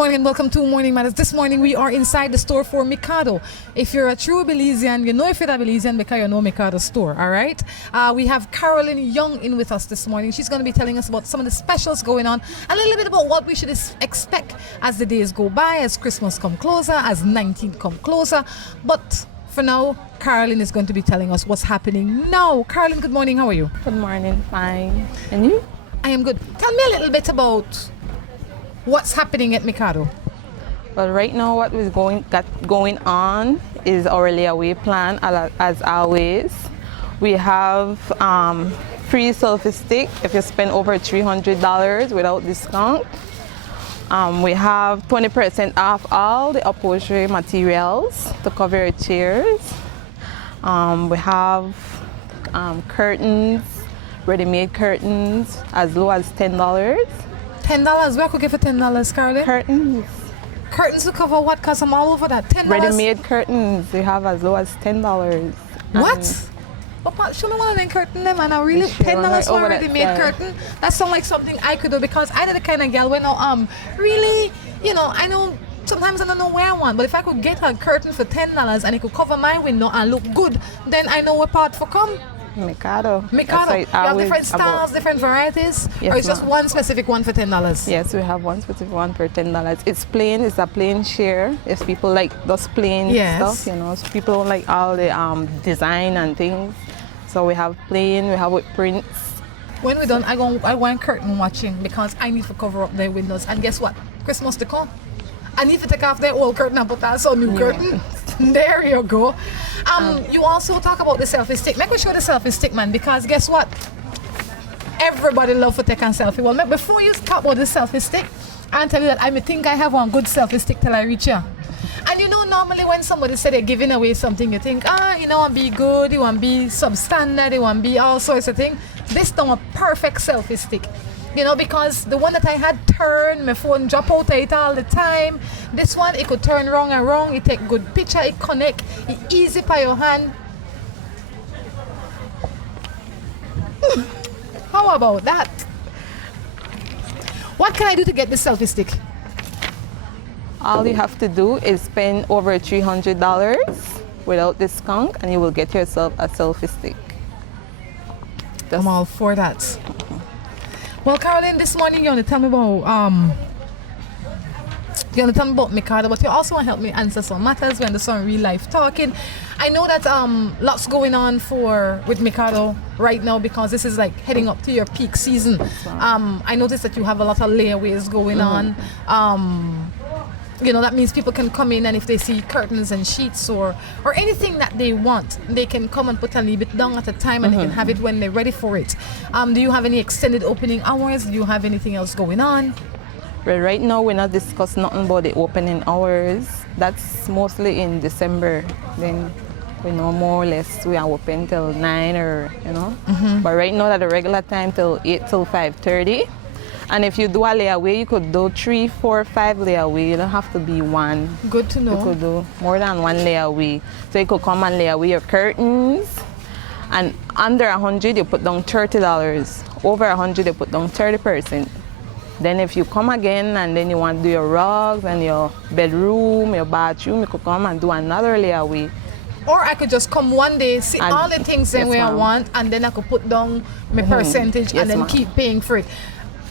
morning and welcome to Morning Matters. This morning we are inside the store for Mikado. If you're a true Belizean, you know if you're a Belizean because you know Mikado store, all right? We have Carolyn Young in with us this morning. She's going to be telling us about some of the specials going on, a little bit about what we should expect as the days go by, as Christmas come closer, as 19th come closer. But for now, Carolyn is going to be telling us what's happening now. Carolyn, good morning. How are you? Good morning. Fine. And you? I am good. Tell me a little bit about what's happening at Mikado. Well, right now what is going on is our layaway plan as always. We have free selfie stick if you spend over $300 without discount. We have 20% off all the upholstery materials to cover your chairs. We have curtains, ready-made curtains as low as $10. $10? Where could get for $10, Carolyn? Curtains. Curtains to cover what? Because I'm all over that. $10? Ready-made curtains, they have as low as $10. What? But show me one of them curtains, man. I really $10 for a ready-made curtain. That sounds like something I could do because I know the kind of girl when really, you know, I know sometimes I don't know where I want, but if I could get a curtain for $10 and it could cover my window and look good, then I know what part for come. Mikado. Mikado. You have different styles, different varieties? Yes, or it's just one specific one for $10? Yes, we have one specific one for $10. It's plain, it's a plain chair. If people like those plain stuff, you know, so people don't like all the design and things. So we have plain, we have with prints. When we're done, I want curtain watching because I need to cover up their windows. And guess what? Christmas to come. I need to take off their old curtain and put on some new curtain. There you go. You also talk about the selfie stick. Make me show the selfie stick, man, because guess what? Everybody love to take a selfie. Well, before you talk about the selfie stick, I'll tell you that I may think I have one good selfie stick till I reach here. And you know, normally when somebody say they're giving away something, you think, you know, want to be good, you want to be substandard, you want to be all sorts of things. This is a perfect selfie stick. You know, because the one that I had turned, my phone drop out of it all the time. This one, it could turn wrong and wrong. It take good picture, it connect, it easy by your hand. How about that? What can I do to get this selfie stick? All you have to do is spend over $300 without discount and you will get yourself a selfie stick. I'm all for that. Well, Carolyn, this morning you want to tell me about Mikado, but you also want to help me answer some matters when there's some real life talking. I know that lots going on with Mikado right now because this is like heading up to your peak season. I noticed that you have a lot of layaways going on. You know, that means people can come in and if they see curtains and sheets or anything that they want, they can come and put and leave it down at a time and they can have it when they're ready for it. Do you have any extended opening hours? Do you have anything else going on? Well, right now we're not discussing nothing about the opening hours. That's mostly in December. Then we know more or less we are open till 9 or, you know. But right now at the regular time till 8 till 5:30. And if you do a layaway, you could do 3, 4, 5 layaway. You don't have to be one. Good to know. You could do more than one layaway. So you could come and lay away your curtains. And under 100, you put down $30. Over 100, you put down 30%. Then if you come again and then you want to do your rugs and your bedroom, your bathroom, you could come and do another layaway. Or I could just come one day, see all the things where I want, and then I could put down my percentage and then keep paying for it.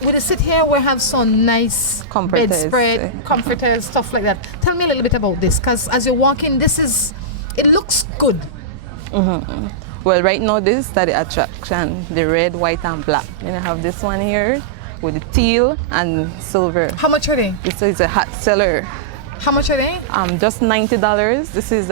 We sit here, we have some nice bedspread, comforters, stuff like that. Tell me a little bit about this, because as you're walking, it looks good. Well, right now this is the attraction, the red, white, and black. Then I have this one here with the teal and silver. How much are they? This is a hot seller. How much are they? Just $90. This is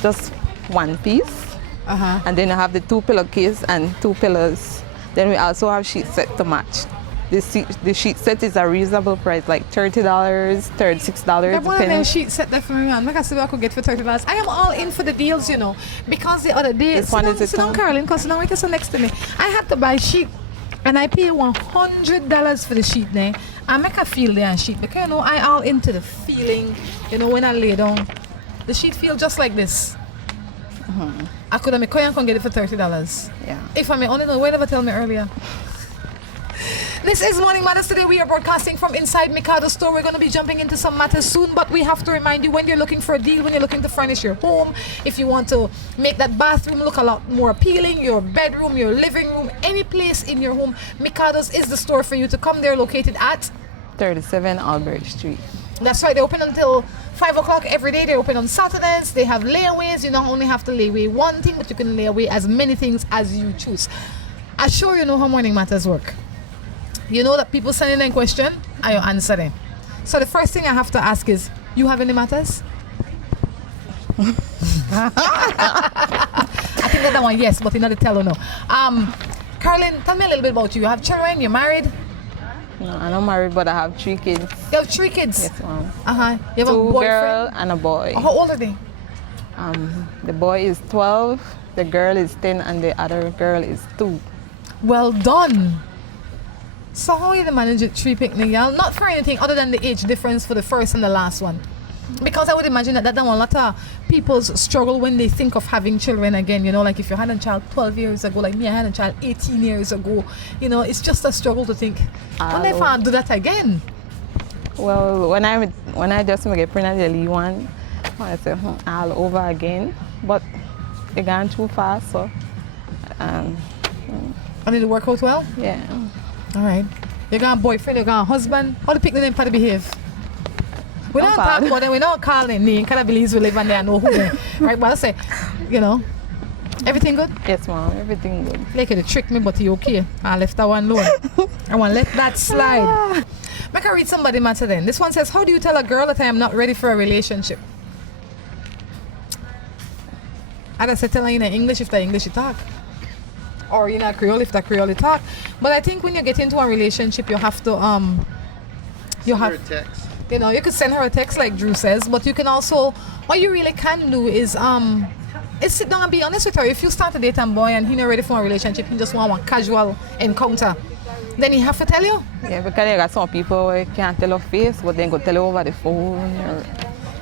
just one piece. And then I have the 2 pillowcase and 2 pillows. Then we also have sheet set to match. The sheet set is a reasonable price, like $30, $36. One of them sheet set there for me, man. Like I said, I could get for $30. I am all in for the deals, you know, because the other day, sit down, Carolyn, because now it's next to me. I had to buy sheet, and I pay $100 for the sheet there. I make a feel there and sheet because you know I all into the feeling. You know, when I lay down, the sheet feel just like this. I could have made and get it for $30. Yeah. If I may only know, why never tell me earlier? This is Morning Matters. Today we are broadcasting from inside Mikado store. We're going to be jumping into some matters soon, but we have to remind you, when you're looking for a deal, when you're looking to furnish your home, if you want to make that bathroom look a lot more appealing, your bedroom, your living room, any place in your home, Mikado's is the store for you to come. They're located at 37 Albert Street. That's right. They open until 5 o'clock every day. They open on Saturdays. They have layaways. You not only have to lay away one thing, but you can lay away as many things as you choose. I'm sure you know how Morning Matters work. You know that people send in a question, and you answer them. So the first thing I have to ask is, you have any matters? I think that one, yes, but not the tell or no. Caroline, tell me a little bit about you. You have children? You're married? No, I'm not married, but I have 3 kids. You have 3 kids? Yes, ma'am. You have 2 a boyfriend? girl and a boy. How old are they? The boy is 12, the girl is 10, and the other girl is 2. Well done. So how are you to manage it 3 picnic, y'all? Not for anything other than the age difference for the first and the last one. Because I would imagine that a lot of people's struggle when they think of having children again. You know, like if you had a child 12 years ago, like me, I had a child 18 years ago. You know, it's just a struggle to think, what if I do that again? Well, when I just get pregnant, the little one, I say, all over again. But it gone too fast, so. And did it work out well? Yeah. All right. You got a boyfriend, you got a husband. How the picnic them for the behave? We don't talk about them, we don't call them name. Can't believe we live and they know who they are. Right, but I say, you know, everything good? Yes, ma'am, everything good. Like it trick me, but you okay. I left that one alone. I want to let that slide. I can read somebody matter then. This one says, how do you tell a girl that I am not ready for a relationship? I say tell her in English if the English you talk. Or in a Creole if the Creole you talk. But I think when you get into a relationship, you have to you have text. You know, you could send her a text like Drew says, but you can also, what you really can do is sit down and be honest with her. If you start a date and boy and he's not ready for a relationship, he just want one casual encounter, then he have to tell you. Yeah, because you got some people who can't tell your face, but then go tell you over the phone.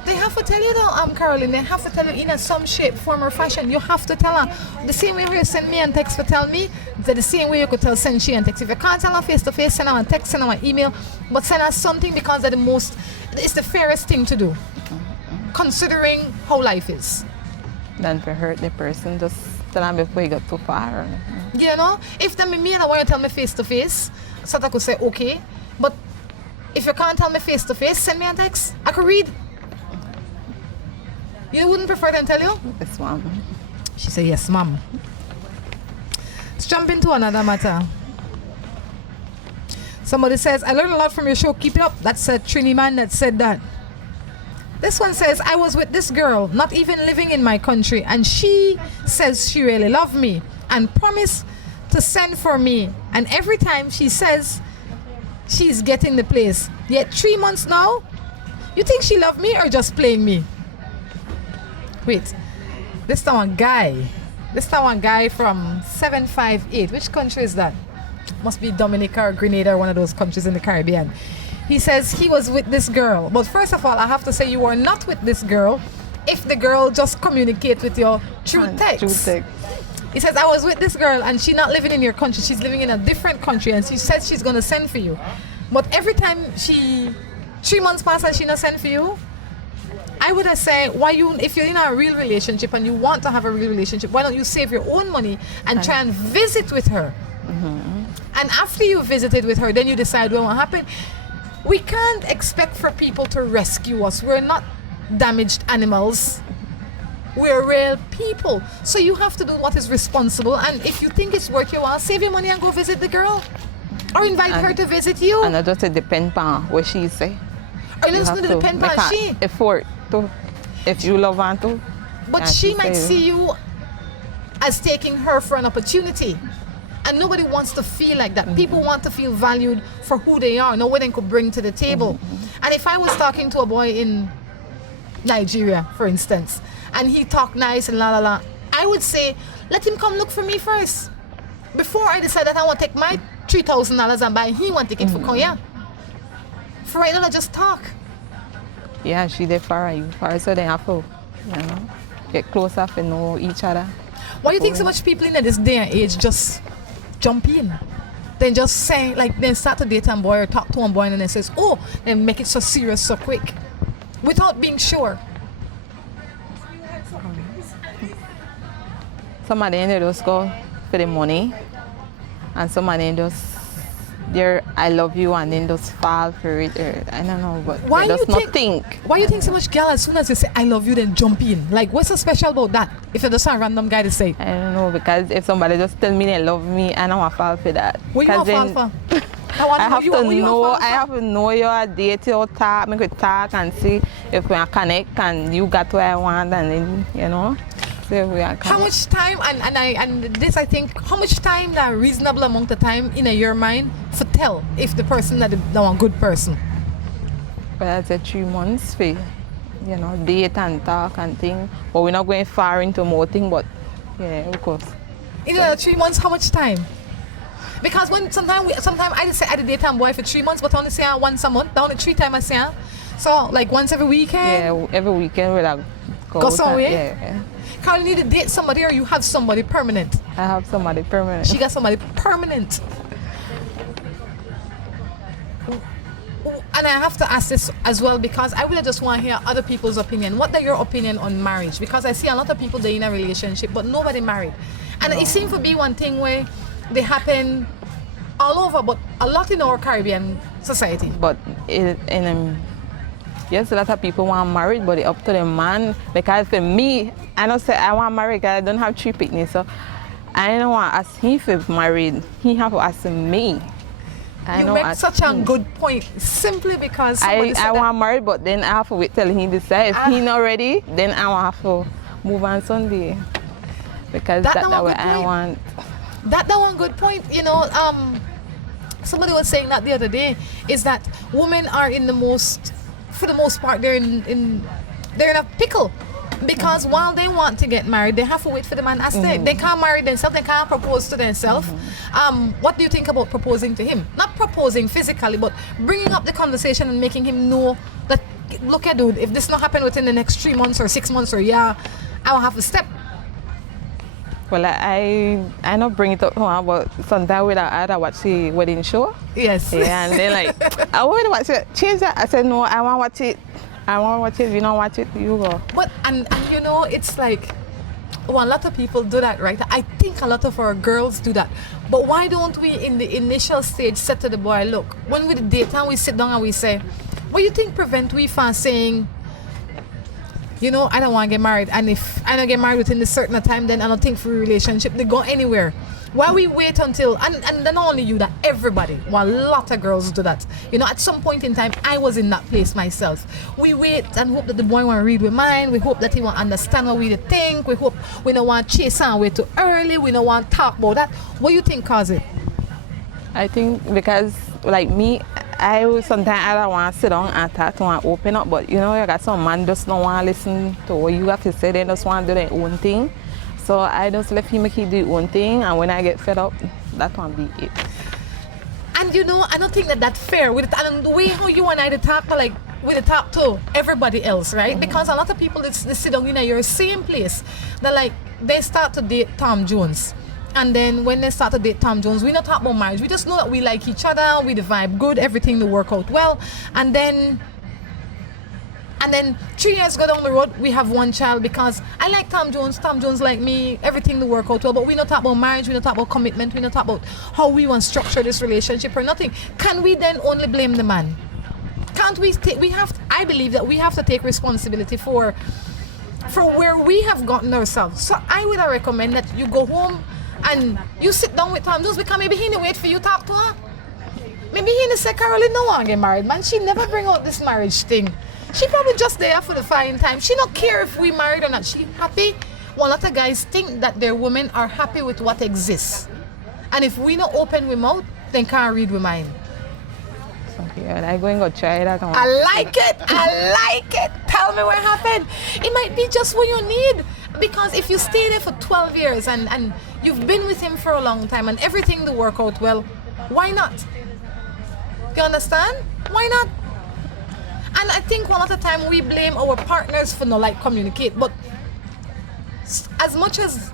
They have to tell you though, Caroline, they have to tell you in some shape, form or fashion. You have to tell her. The same way you send me a text for tell me, the same way you could send she a text. If you can't tell her face to face, send her a text, send her an email, but send her something because it's the fairest thing to do, considering how life is. Than to hurt the person, just tell them before you get too far. You know, if me and I want to tell me face to face, so I could say okay, but if you can't tell me face to face, send me a text. I could read. You wouldn't prefer them tell you? Yes, ma'am. She said, yes, ma'am. Let's jump into another matter. Somebody says, I learned a lot from your show. Keep it up. That's a Trini man that said that. This one says, I was with this girl, not even living in my country, and she says she really loved me and promised to send for me. And every time she says she's getting the place. Yet 3 months now, you think she loved me or just playing me? Wait, this time one guy from 758. Which country is that? Must be Dominica or Grenada or one of those countries in the Caribbean. He says he was with this girl. But first of all, I have to say you are not with this girl if the girl just communicate with you through text. He says, I was with this girl and she's not living in your country. She's living in a different country and she says she's going to send for you. But every time 3 months pass and she not send for you, I would have said, if you're in a real relationship and you want to have a real relationship, why don't you save your own money and try and visit with her? Mm-hmm. And after you visited with her, then you decide what will happen. We can't expect for people to rescue us. We're not damaged animals. We're real people. So you have to do what is responsible. And if you think it's worth your while, save your money and go visit the girl. Or invite her to visit you. And it just depends on what she say. Or it's going to depend on she. Effort to, if you love her to. But she might see you as taking her for an opportunity. And nobody wants to feel like that. Mm-hmm. People want to feel valued for who they are, know what they could bring to the table. Mm-hmm. And if I was talking to a boy in Nigeria, for instance, and he talked nice and la la la, I would say, let him come look for me first. Before I decide that I want to take my $3,000 and buy him one ticket for Korea. For right now, I just talk. Yeah, she did for you. For so they have to, get closer to know each other. Why do you think so much people in this day and age just jump in? than just saying, like, then start to date a boy or talk to a boy and then says, oh, then make it so serious so quick without being sure. Some of them they just go for the money, and some of them just they're I love you and then just fall for it. Or, I don't know, but Why they you just not think. Why you think so much girl as soon as you say I love you then jump in? Like, what's so special about that? If you're just a random guy to say. I don't know, because if somebody just tell me they love me, I don't want to fall for that. What you want to fall for? I have to know your date, your talk, make it talk and see if we are connect and you got what I want, and then you know. How much time and this I think how much time that reasonable amount of time in your mind for tell if the person that a good person? Well, I'd say 3 months for date and talk and thing. But we're not going far into more thing, but yeah, of course. In 3 months, how much time? Because when sometimes I just say I date a boy for 3 months, but I only say once a month, down to 3 times I say. So like once every weekend. Yeah, every weekend we'll go somewhere. Yeah. Carl, you need to date somebody or you have somebody permanent? I have somebody permanent. She got somebody permanent. And I have to ask this as well because I really just want to hear other people's opinion. What are your opinion on marriage? Because I see a lot of people they in a relationship but nobody married. And it seems to be one thing where they happen all over, but a lot in our Caribbean society. But yes, a lot of people want married, but it's up to the man. Because for me, I don't say I want married because I don't have 3 picnics. So I don't want to ask him if he's married. He have to ask me. You make such a good point. Simply because I want married, but then I have to wait till he decides. If he's not ready, then I will have to move on Sunday. Because that's what I want. That's one good point. You know, somebody was saying that the other day is that women are for the most part, they're in a pickle because while they want to get married, they have to wait for the man. They can't marry themselves, they can't propose to themselves. What do you think about proposing to him? Not proposing physically, but bringing up the conversation and making him know that, look at dude, if this not happen within the next 3 months or 6 months or a year, I will have to step. Well, I don't bring it up home, but sometimes I watch the wedding show. Yes. Yeah, and they're like, I want to watch it. Change that. I said, no, I want to watch it. I want to watch it. If you don't watch it, you go. But, and you know, it's like, well, a lot of people do that, right? I think a lot of our girls do that. But why don't we, in the initial stage, say to the boy, look, when we date and we sit down and we say, what do you think prevent we from saying, you know, I don't want to get married, and if I don't get married within a certain time, then I don't think for a relationship they go anywhere. Why we wait until, and not only you, that everybody, well, a lot of girls do that. You know, at some point in time, I was in that place myself. We wait and hope that the boy want to read with mine. We hope that he want to understand what we think. We hope we don't want to chase on way too early. We don't want to talk about that. What do you think cause it? I think because, like me, sometimes I don't want to sit down and talk to and open up, but you know, you got some man just don't want to listen to what you have to say. They just want to do their own thing. So I just let him make him do his own thing, and when I get fed up, that won't be it. And you know, I don't think that's fair with and the way how you and I talk, like we talk to everybody else, right? Because a lot of people they sit down in your same place. They start to date Tom Jones. And then when they start to date Tom Jones, we not talk about marriage. We just know that we like each other, we the vibe good, everything will work out well. And then 3 years go down the road, we have one child because I like Tom Jones like me, everything will work out well. But we not talk about marriage, we not talk about commitment, we not talk about how we want to structure this relationship or nothing. Can we then only blame the man? Can't we I believe that we have to take responsibility for where we have gotten ourselves. So I would recommend that you go home and you sit down with Tom Jones because maybe he didn't wait for you to talk to her. Maybe he didn't say, Caroline, no one get married, man. She never bring out this marriage thing. She probably just there for the fine time. She don't care if we married or not. She happy. Well, a lot of guys think that their women are happy with what exists. And if we not open with mouth, then can't read with mind. Yeah, I'm going to go try that one. I like it. Tell me what happened. It might be just what you need. Because if you stay there for 12 years and you've been with him for a long time and everything will work out well, why not? You understand? Why not? And I think one of the time we blame our partners for not communicate, but as much as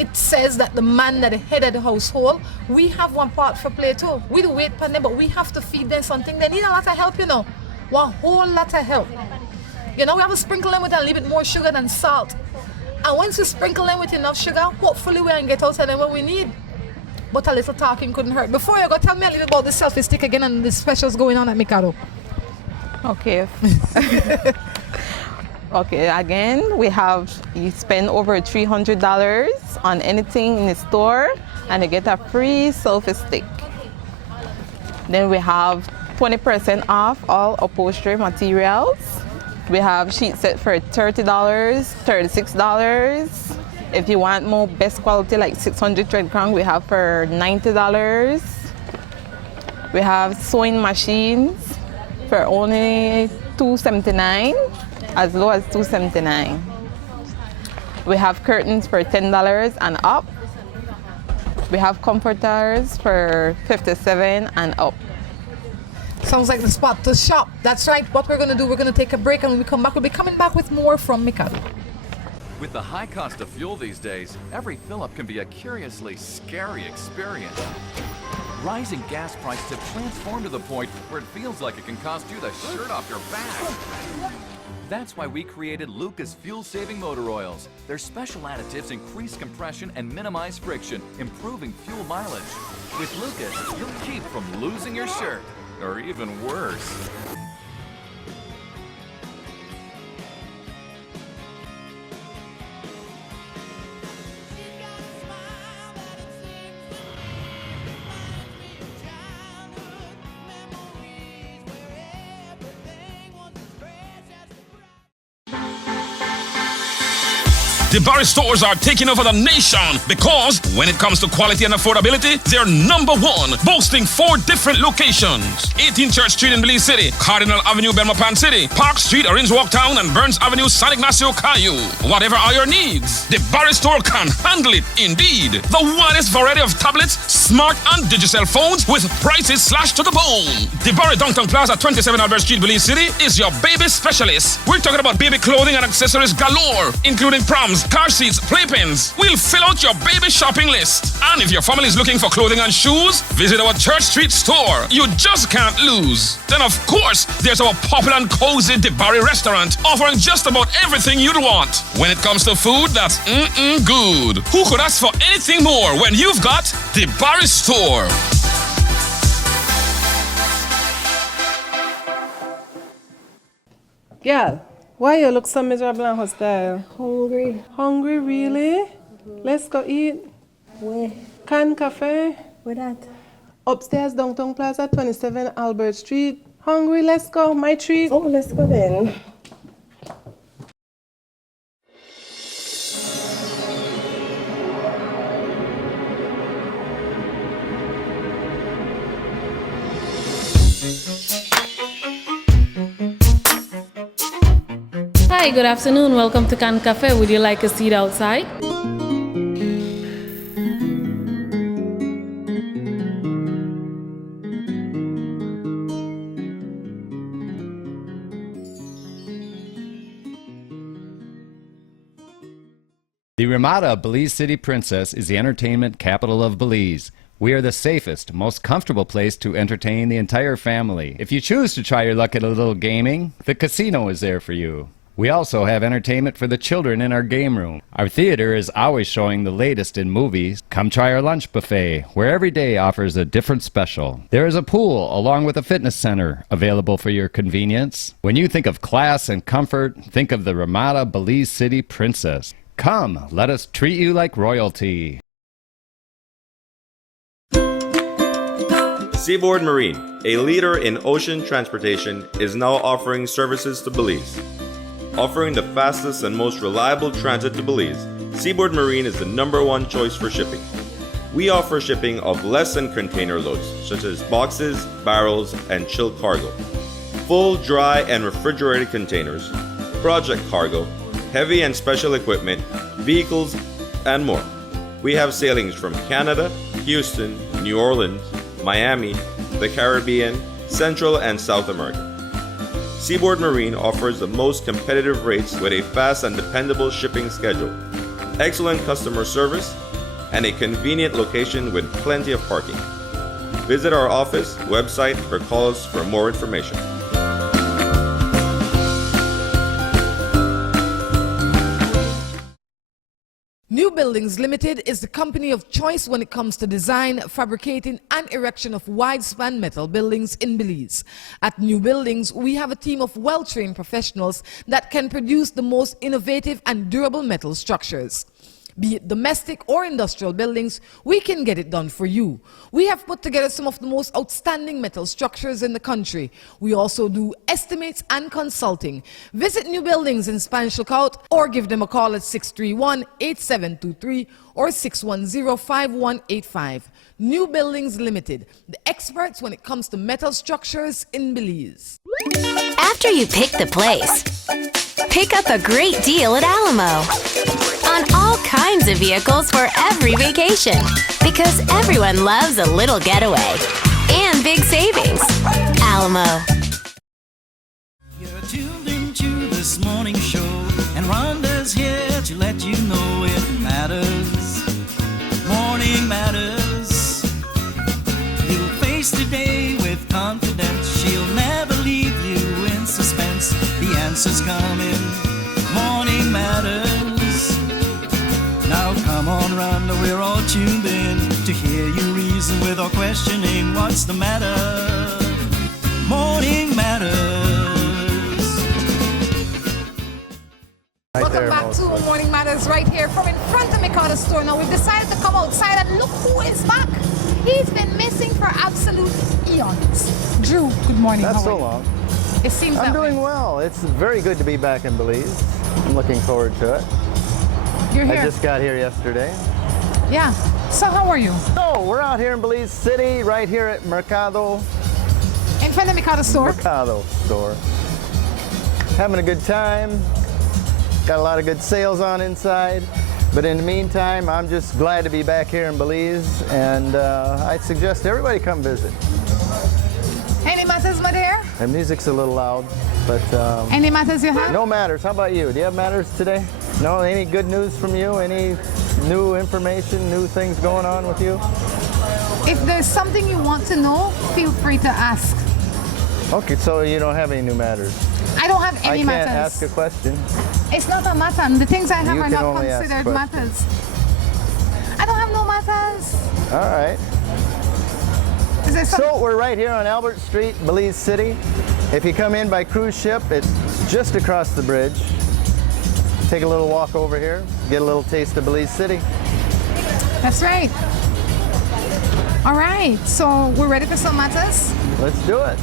it says that the man that the head of the household, we have one part for play too. We do wait for them, but we have to feed them something. They need a lot of help, you know. One whole lot of help. You know, we have to sprinkle them with a little bit more sugar than salt. And once we sprinkle them with enough sugar, hopefully we can get out of them what we need. But a little talking couldn't hurt. Before you go, tell me a little about the selfie stick again and the specials going on at Mikado. Okay. Okay, again, you spend over $300 on anything in the store and you get a free selfie stick. Then we have 20% off all upholstery materials. We have sheet set for $30, $36. If you want more best quality like 600 thread count, we have for $90. We have sewing machines for only $279, as low as $279. We have curtains for $10 and up. We have comforters for $57 and up. Sounds like the spot to shop. That's right. What we're going to do, we're going to take a break, and when we come back, we'll be coming back with more from Mikado. With the high cost of fuel these days, every fill-up can be a curiously scary experience. Rising gas prices have transformed to the point where it feels like it can cost you the shirt off your back. That's why we created Lucas fuel-saving motor oils. Their special additives increase compression and minimize friction, improving fuel mileage. With Lucas, you'll keep from losing your shirt, or even worse. The Barry stores are taking over the nation because when it comes to quality and affordability, they're number one, boasting 4 different locations. 18 Church Street in Belize City, Cardinal Avenue, Belmopan City, Park Street, Orange Walk Town, and Burns Avenue, San Ignacio, Caillou. Whatever are your needs, the Barry store can handle it indeed. The widest variety of tablets, smart and digital phones with prices slashed to the bone. The Barry Downtown Plaza, 27 Albert Street, Belize City is your baby specialist. We're talking about baby clothing and accessories galore, including proms, car seats, playpens. We'll fill out your baby shopping list. And if your family is looking for clothing and shoes, visit our Church Street store. You just can't lose. Then of course, there's our popular and cozy DeBarry restaurant, offering just about everything you'd want. When it comes to food, that's good. Who could ask for anything more when you've got DeBarry store? Girl, why you look so miserable and hostile? Hungry. Hungry, really? Let's go eat. Where? Can Cafe. Where that? Upstairs, Downtown Plaza, 27 Albert Street. Hungry, let's go. My treat. Oh, let's go then. Hi, good afternoon. Welcome to Can Cafe. Would you like a seat outside? The Ramada Belize City Princess is the entertainment capital of Belize. We are the safest, most comfortable place to entertain the entire family. If you choose to try your luck at a little gaming, the casino is there for you. We also have entertainment for the children in our game room. Our theater is always showing the latest in movies. Come try our lunch buffet, where every day offers a different special. There is a pool along with a fitness center available for your convenience. When you think of class and comfort, think of the Ramada Belize City Princess. Come, let us treat you like royalty. Seaboard Marine, a leader in ocean transportation, is now offering services to Belize. Offering the fastest and most reliable transit to Belize, Seaboard Marine is the #1 choice for shipping. We offer shipping of less than container loads, such as boxes, barrels, and chilled cargo, full, dry, and refrigerated containers, project cargo, heavy and special equipment, vehicles, and more. We have sailings from Canada, Houston, New Orleans, Miami, the Caribbean, Central and South America. Seaboard Marine offers the most competitive rates with a fast and dependable shipping schedule, excellent customer service, and a convenient location with plenty of parking. Visit our office, website, or call us for more information. New Buildings Limited is the company of choice when it comes to design, fabricating, and erection of wide-span metal buildings in Belize. At New Buildings, we have a team of well-trained professionals that can produce the most innovative and durable metal structures. Be it domestic or industrial buildings, we can get it done for you. We have put together some of the most outstanding metal structures in the country. We also do estimates and consulting. Visit New Buildings in Spanish Lookout or give them a call at 631-8723 or 610-5185. New Buildings Limited, the experts when it comes to metal structures in Belize. After you pick the place, pick up a great deal at Alamo on all kinds of vehicles for every vacation, because everyone loves a little getaway and big savings. Alamo. You're tuned into this morning show, and Rhonda's here to let you know it matters. Morning matters. You'll face today with confidence. She'll never leave you in suspense. The answer's coming. Morning matters. Now come on, Rhonda, we're all tuned in to hear you reason with our questioning. What's the matter? Morning matters. Welcome back to Morning Matters right here from in front of Mikado store. Now we've decided to come outside and look who is back. He's been missing for absolute eons. Drew, good morning. Not so long. It seems I'm doing well. It's very good to be back in Belize. I'm looking forward to it. You're here. I just got here yesterday. Yeah. So how are you? So we're out here in Belize City, right here at Mikado. In front of Mikado store. Mikado store. Having a good time. Got a lot of good sales on inside. But in the meantime, I'm just glad to be back here in Belize, and I suggest everybody come visit. Any matters, my dear? The music's a little loud, but... Any matters you have? No matters. How about you? Do you have matters today? No? Any good news from you? Any new information, new things going on with you? If there's something you want to know, feel free to ask. Okay, so you don't have any new matters? I don't have any matters. I can't ask a question. It's not a matter. The things I have You are can not only ask considered questions. matters. I don't have no matters. All right. Is there So we're right here on Albert Street, Belize City. If you come in by cruise ship, it's just across the bridge. Take a little walk over here, get a little taste of Belize City. That's right. All right, so we're ready for some matters? Let's do it.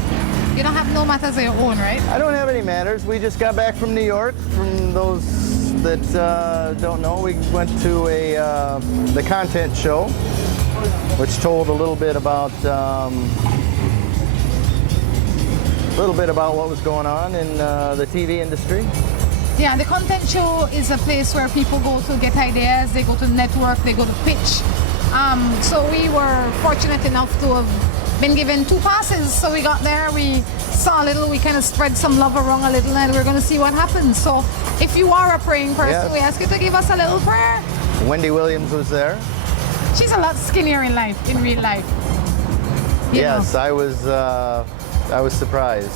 You don't have no matters of your own, right? I don't have any matters. We just got back from New York. From those that don't know, we went to the content show, which told a little bit about what was going on in the TV industry. Yeah, the content show is a place where people go to get ideas, they go to network, they go to pitch. So we were fortunate enough to have been given 2 passes. So we got there, we saw a little, we kind of spread some love around a little, and we're going to see what happens. So if you are a praying person, Yes. we ask you to give us a little prayer. Wendy Williams was there. She's a lot skinnier in real life. You Yes, know. I was surprised.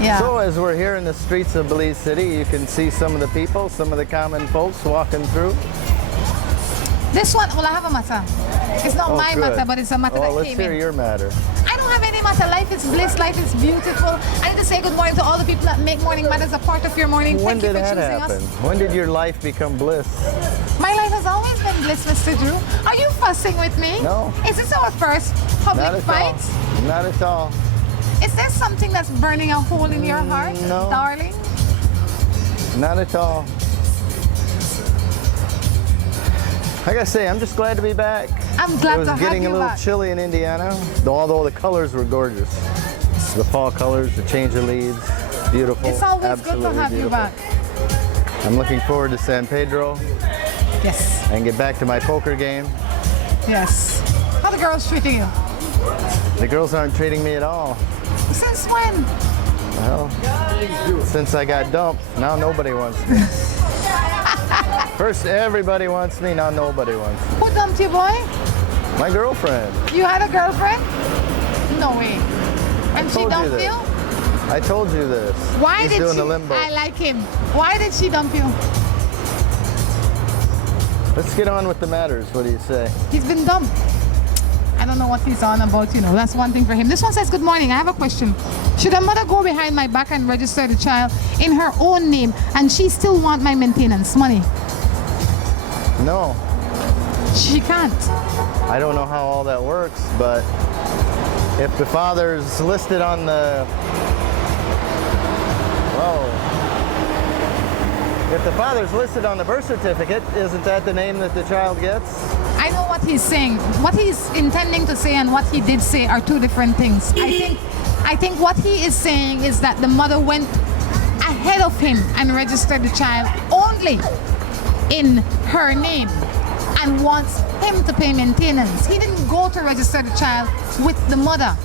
Yeah. So as we're here in the streets of Belize City, you can see some of the people, some of the common folks walking through. This one, well, I have a matter. It's not my good. matter, but it's a matter that Let's came hear in. your matter. I don't have any matter. Life is bliss. Life is beautiful. I need to say good morning to all the people that make Morning Matters a part of your morning. When Thank you did for that choosing happen? us. When did your life become bliss? My life has always been bliss, Mr. Drew. Are you fussing with me? No. Is this our first public Not at fight? all. Not at all. Is there something that's burning a hole in your heart, No. darling? Not at all. I gotta say, I'm just glad to be back. I'm glad It was to have getting you a little back. chilly in Indiana, although the colors were gorgeous. The fall colors, the change of leaves, beautiful. It's always good to absolutely have you beautiful. back. I'm looking forward to San Pedro Yes. and get back to my poker game. Yes. How the girls treating you? The girls aren't treating me at all. Since when? Well, since I got dumped, now nobody wants me. First everybody wants me, now nobody wants me. Who dumped you, boy? My girlfriend. You had a girlfriend? No way. And she dumped you? I told you this. Why He's did doing she? the limbo. I like him. Why did she dump you? Let's get on with the matters. What do you say? He's been dumped. I don't know what he's on about, you know. That's one thing for him. This one says, good morning. I have a question. Should a mother go behind my back and register the child in her own name and she still want my maintenance money? No. She can't. I don't know how all that works, but if the father's listed on the... If the father's listed on the birth certificate, isn't that the name that the child gets? I know what he's saying. What he's intending to say and what he did say are two different things. I think what he is saying is that the mother went ahead of him and registered the child only in her name and wants him to pay maintenance. He didn't go to register the child with the mother.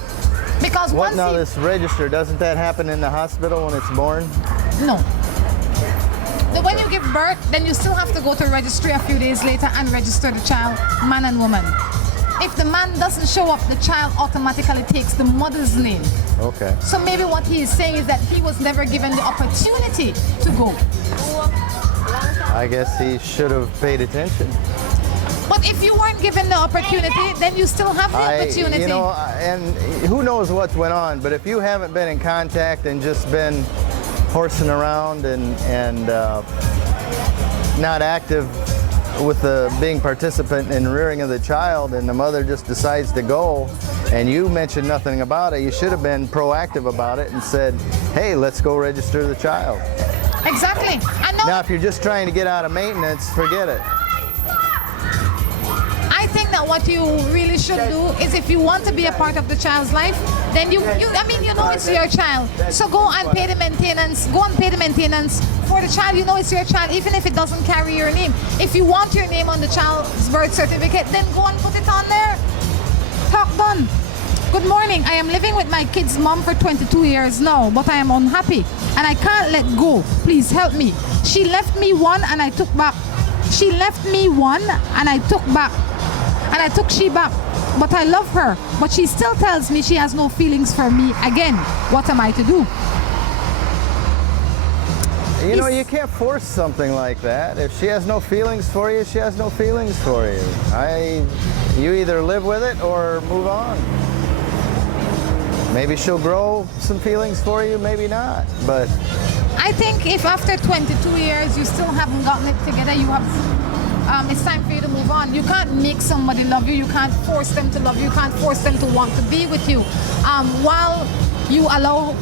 Because what once now, this register, doesn't that happen in the hospital when it's born? No. When you give birth, then you still have to go to registry a few days later and register the child, man and woman. If the man doesn't show up, the child automatically takes the mother's name. Okay. So maybe what he is saying is that he was never given the opportunity to go. I guess he should have paid attention. But if you weren't given the opportunity, then you still have the opportunity. You know, and who knows what went on, but if you haven't been in contact and just been horsing around and not active with the being participant in rearing of the child, and the mother just decides to go and you mentioned nothing about it, you should have been proactive about it and said, hey, let's go register the child. Exactly. I know. Now if you're just trying to get out of maintenance, forget it. I think that what you really should do is, if you want to be a part of the child's life, then you know it's your child. So go and pay the maintenance. Go and pay the maintenance for the child. You know it's your child, even if it doesn't carry your name. If you want your name on the child's birth certificate, then go and put it on there. Talk done. Good morning. I am living with my kid's mom for 22 years now, but I am unhappy and I can't let go. Please help me. She left me one and I took back. She left me one and I took back. And I took she back, but I love her. But she still tells me she has no feelings for me. Again, what am I to do? You know, you can't force something like that. If she has no feelings for you, she has no feelings for you. You either live with it or move on. Maybe she'll grow some feelings for you, maybe not. But I think if after 22 years you still haven't gotten it together, you have. It's time for you to move on. You can't make somebody love you. You can't force them to love you. You can't force them to want to be with you. While you allow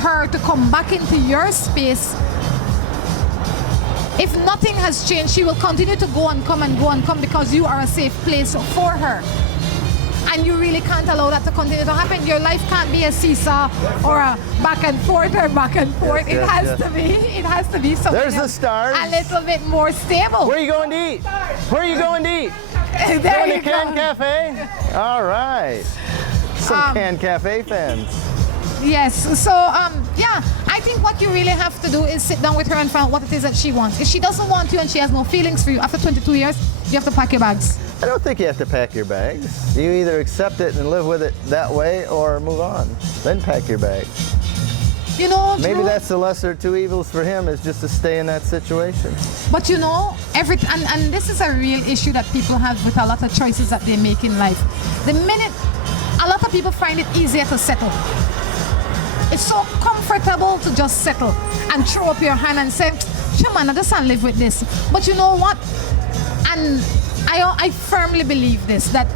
her to come back into your space, if nothing has changed, she will continue to go and come and go and come because you are a safe place for her. And you really can't allow that to continue to happen. Your life can't be a seesaw or a back and forth or back and forth. Yes, It has to be something there's the stars. a little bit more stable. Where are you going to eat? Where are you going to eat? There going you to Can Cafe? All right. Some Can Cafe fans. Yes. So, yeah, I think what you really have to do is sit down with her and find out what it is that she wants. If she doesn't want you and she has no feelings for you, after 22 years, you have to pack your bags. I don't think you have to pack your bags. You either accept it and live with it that way or move on. Then pack your bags. You know, maybe that's the lesser of two evils for him, is just to stay in that situation. But you know, and this is a real issue that people have with a lot of choices that they make in life. The minute a lot of people find it easier to settle. It's so comfortable to just settle and throw up your hand and say, sure man, I just can't live with this. But you know what? And I firmly believe this, that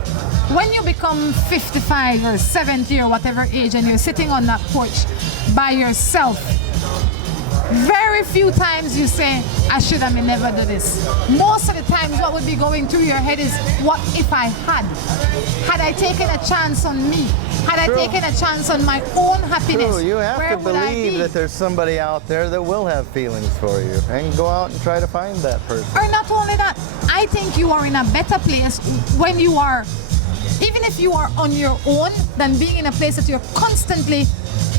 when you become 55 or 70 or whatever age and you're sitting on that porch by yourself, very few times you say, I should have never do this. Most of the times what would be going through your head is, what if I had? Had I taken a chance on me? Had I taken a chance on my own happiness? True. You have to believe that there's somebody out there that will have feelings for you, and go out and try to find that person. Or not only that, I think you are in a better place when you are, even if you are on your own, than being in a place that you're constantly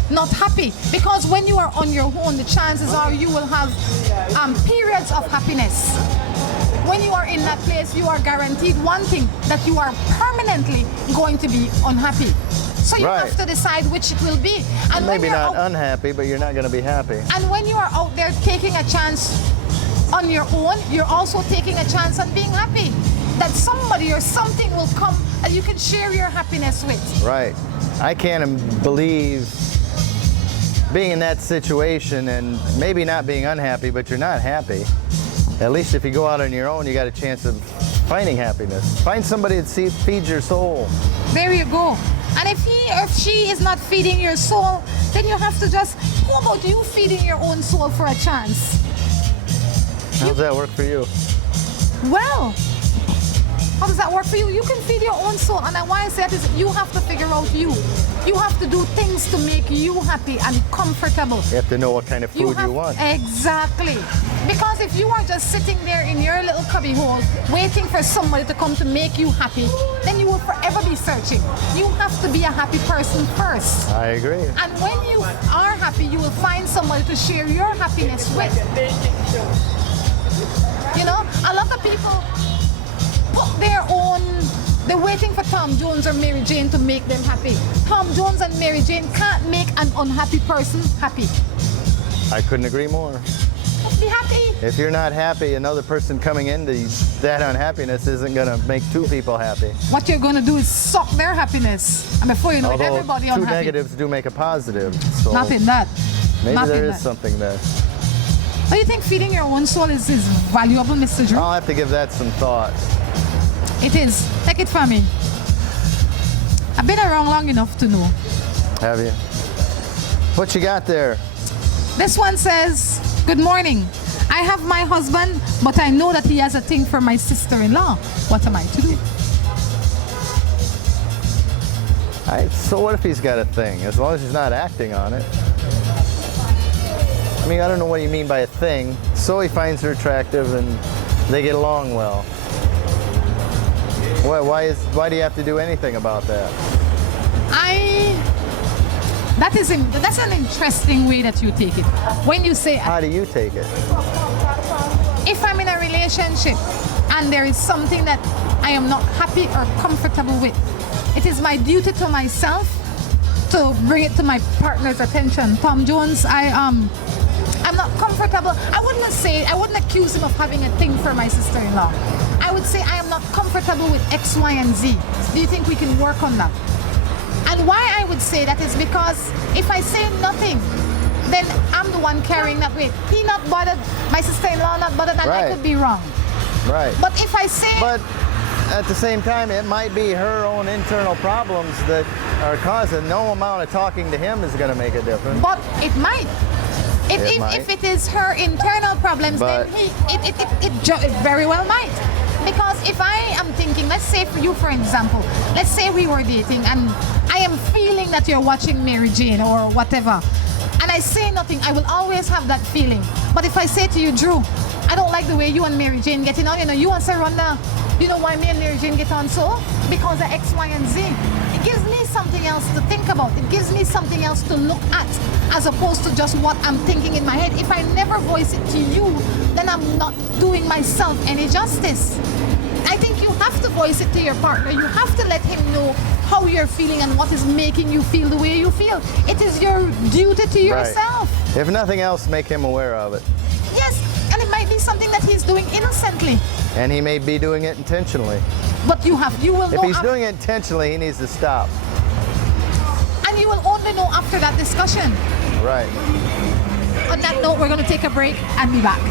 not happy. Because when you are on your own, the chances are you will have periods of happiness. when you are in that place, you are guaranteed one thing, that you are permanently going to be unhappy. So you have to decide which it will be. And maybe not unhappy, but you're not going to be happy. And when you are out there taking a chance on your own, you're also taking a chance on being happy. That somebody or something will come and you can share your happiness with. Right. I can't believe being in that situation and maybe not being unhappy, but you're not happy. At least if you go out on your own, you got a chance of finding happiness. Find somebody that feeds your soul. There you go. And if he or she is not feeding your soul, then you have to just, how about you feeding your own soul for a chance? How does that work for you? Well, how does that work for you? You can feed your own soul. And why I say that is you have to figure out you. You have to do things to make you happy and comfortable. You have to know what kind of food you want. Exactly. Because if you are just sitting there in your little cubby hole waiting for somebody to come to make you happy, then you will forever be searching. You have to be a happy person first. I agree. And when you are happy, you will find somebody to share your happiness with. You know, a lot of people put their own, they're waiting for Tom Jones or Mary Jane to make them happy. Tom Jones and Mary Jane can't make an unhappy person happy. I couldn't agree more. Be happy. If you're not happy, another person coming into that unhappiness isn't going to make two people happy. What you're going to do is suck their happiness. And before you know it, everybody unhappy. Two negatives do make a positive. So not in that. Maybe not there is something there. Do you think feeding your own soul is valuable, Mr. Drew? I'll have to give that some thought. It is. Take it from me. I've been around long enough to know. Have you? What you got there? This one says, good morning. I have my husband, but I know that he has a thing for my sister-in-law. What am I to do? So what if he's got a thing? As long as he's not acting on it. I mean, I don't know what you mean by a thing. So he finds her attractive and they get along well. Why do you have to do anything about that? That's an interesting way that you take it. When you say... How do you take it? If I'm in a relationship and there is something that I am not happy or comfortable with, it is my duty to myself to bring it to my partner's attention. Tom Jones, I'm not comfortable. I wouldn't accuse him of having a thing for my sister-in-law. I would say I am not comfortable with X, Y, and Z. Do you think we can work on that? And why I would say that is because if I say nothing, then I'm the one carrying that weight. He not bothered, my sister-in-law not bothered, and I could be wrong. Right. But if I say... But at the same time, it might be her own internal problems that are causing. No amount of talking to him is going to make a difference. But it might. If it is her internal problems, then it very well might. Because if I am thinking, let's say for you, for example, let's say we were dating and I am feeling that you're watching Mary Jane or whatever, and I say nothing, I will always have that feeling. But if I say to you, Drew, I don't like the way you and Mary Jane getting on, you and Sir Rhonda, you know why me and Mary Jane get on so? Because of X, Y, and Z. It gives me something else to think about. It gives me something else to look at as opposed to just what I'm thinking in my head. If I never voice it to you, then I'm not doing myself any justice. I think you have to voice it to your partner. You have to let him know how you're feeling and what is making you feel the way you feel. It is your duty to yourself. Right. If nothing else, make him aware of it. Yes, and it might be something that he's doing innocently. And he may be doing it intentionally. But you will know. If he's doing it intentionally, he needs to stop. And you will only know after that discussion. Right. On that note, we're going to take a break and be back.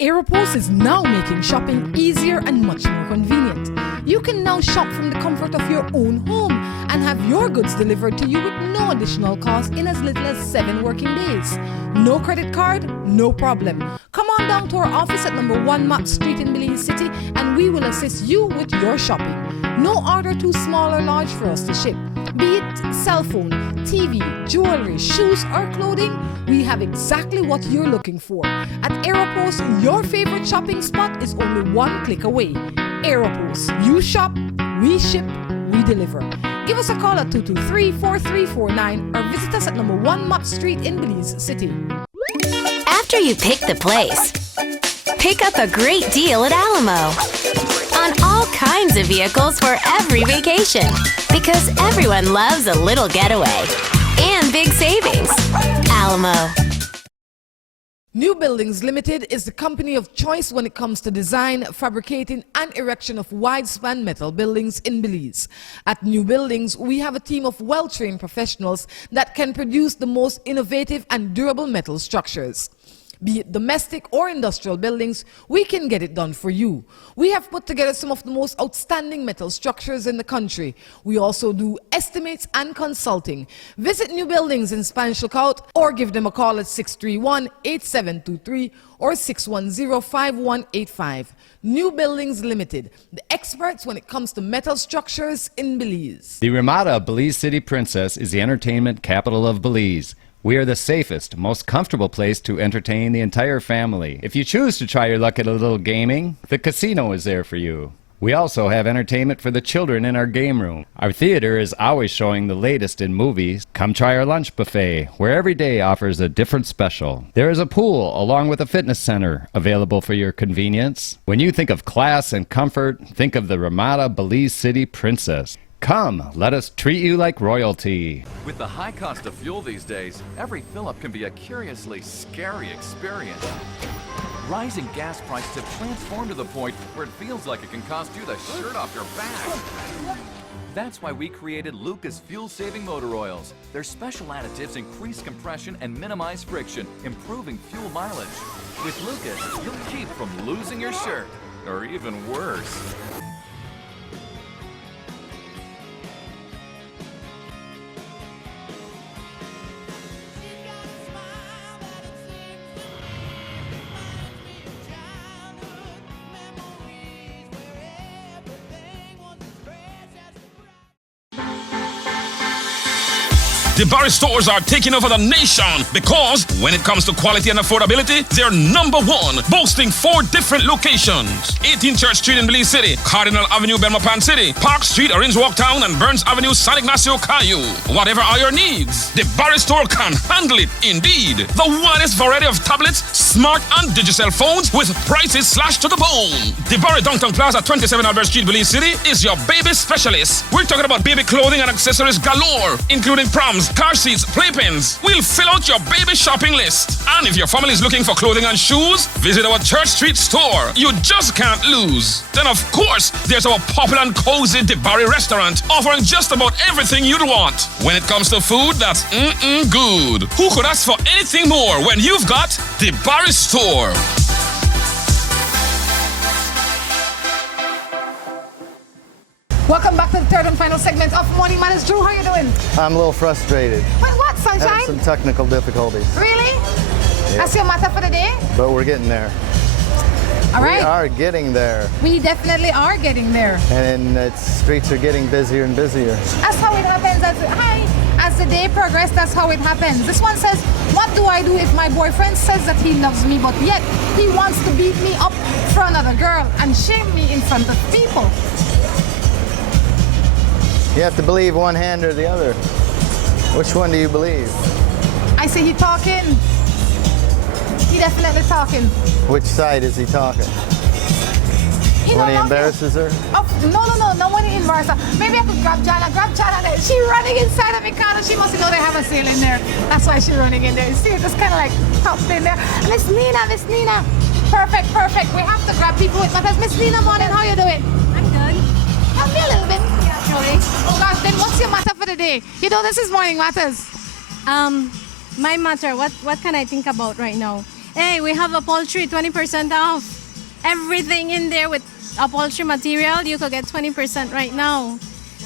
Aeropost is now making shopping easier and much more convenient. You can now shop from the comfort of your own home and have your goods delivered to you with no additional cost in as little as 7 working days. No credit card? No problem. Come on down to our office at number 1 Mott Street in Belize City and we will assist you with your shopping. No order too small or large for us to ship. Be it cell phone, TV, jewelry, shoes, or clothing, we have exactly what you're looking for. At Aeropost, your favorite shopping spot is only 1 click away. Aeropost, you shop, we ship, we deliver. Give us a call at 223-4349 or visit us at number 1 Mott Street in Belize City. After you pick the place, Pick up a great deal at Alamo on all kinds of vehicles for every vacation, because everyone loves a little getaway and big savings. Alamo. New Buildings Limited is the company of choice when it comes to design, fabricating, and erection of wide-span metal buildings in Belize. At New Buildings, we have a team of well-trained professionals that can produce the most innovative and durable metal structures. Be it domestic or industrial buildings, we can get it done for you. We have put together some of the most outstanding metal structures in the country. We also do estimates and consulting. Visit New Buildings in Spanish Lookout or give them a call at 631-8723 or 610-5185. New Buildings Limited, the experts when it comes to metal structures in Belize. The Ramada Belize City Princess is the entertainment capital of Belize. We are the safest, most comfortable place to entertain the entire family. If you choose to try your luck at a little gaming, the casino is there for you. We also have entertainment for the children in our game room. Our theater is always showing the latest in movies. Come try our lunch buffet, where every day offers a different special. There is a pool along with a fitness center available for your convenience. When you think of class and comfort, think of the Ramada Belize City Princess. Come, let us treat you like royalty. With the high cost of fuel these days, every fill-up can be a curiously scary experience. Rising gas prices have transformed to the point where it feels like it can cost you the shirt off your back. That's why we created Lucas fuel-saving motor oils. Their special additives increase compression and minimize friction, improving fuel mileage. With Lucas, you'll keep from losing your shirt, or even worse. The Barry stores are taking over the nation because when it comes to quality and affordability, they're number one, boasting 4 different locations. 18 Church Street in Belize City, Cardinal Avenue, Belmopan City, Park Street, Orange Walk Town, and Burns Avenue, San Ignacio, Caillou. Whatever are your needs, the Barry store can handle it indeed. The widest variety of tablets, smart and digital phones with prices slashed to the bone. The Barry Downtown Plaza, 27 Albert Street, Belize City is your baby specialist. We're talking about baby clothing and accessories galore, including proms, car seats, playpens. We'll fill out your baby shopping list. And if your family is looking for clothing and shoes, visit our Church Street store. You just can't lose. Then of course, there's our popular and cozy DeBarry restaurant, offering just about everything you'd want. When it comes to food, that's good. Who could ask for anything more when you've got DeBarry store? Welcome back to the third and final segment of Morning Matters. Drew, how you doing? I'm a little frustrated. With what, Sunshine? Having some technical difficulties. Really? Yeah. That's your matter for the day? But we're getting there. All right. We are getting there. We definitely are getting there. And the streets are getting busier and busier. That's how it happens. As the day progresses, that's how it happens. This one says, what do I do if my boyfriend says that he loves me, but yet he wants to beat me up for another girl and shame me in front of people? You have to believe one hand or the other. Which one do you believe? I say he talking. He definitely talking. Which side is he talking? When he embarrasses her? Oh, no, when he embarrasses her. Maybe I could grab Jana. She's running inside of Mikado. She must know they have a sale in there. That's why she's running in there. You see, it's just kind of like tucked in there. Miss Nina. Perfect. We have to grab people with matters. Miss Nina, morning, how you doing? I'm good. Tell me a little bit. Oh gosh, then what's your matter for the day? You know this is Morning Matters. My matter, what can I think about right now? Hey, we have upholstery, 20% off. Everything in there with upholstery material, you could get 20% right now.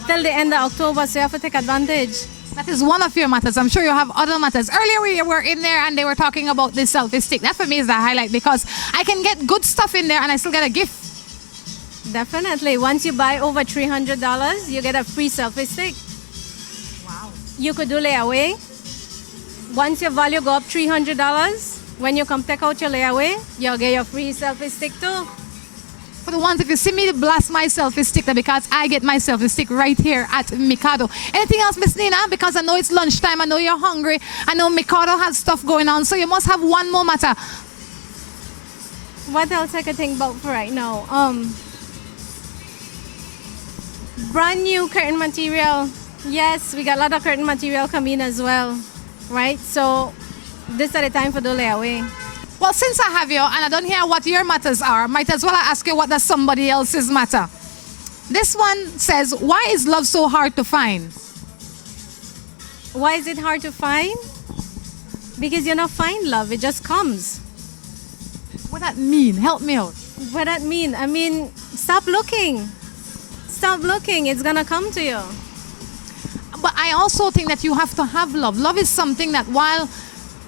Till the end of October, so you have to take advantage. That is one of your matters. I'm sure you have other matters. Earlier we were in there and they were talking about this selfie stick. That for me is the highlight because I can get good stuff in there and I still get a gift. Definitely. Once you buy over $300, you get a free selfie stick. Wow. You could do layaway. Once your value go up $300, when you come take out your layaway, you'll get your free selfie stick too. For the ones, if you see me blast my selfie stick, because I get my selfie stick right here at Mikado. Anything else, Miss Nina? Because I know it's lunchtime. I know you're hungry. I know Mikado has stuff going on. So you must have one more matter. what else I could think about for right now? Brand new curtain material. Yes, we got a lot of curtain material coming as well, right? So this is the time for the layaway. Well, since I have you and I don't hear what your matters are, might as well I ask you what does somebody else's matter. This one says, why is love so hard to find? Why is it hard to find? Because you don't find love, it just comes. What that mean? Help me out. What that mean? I mean, stop looking. Stop looking, it's gonna come to you. But I also think that you have to have love. Love is something that while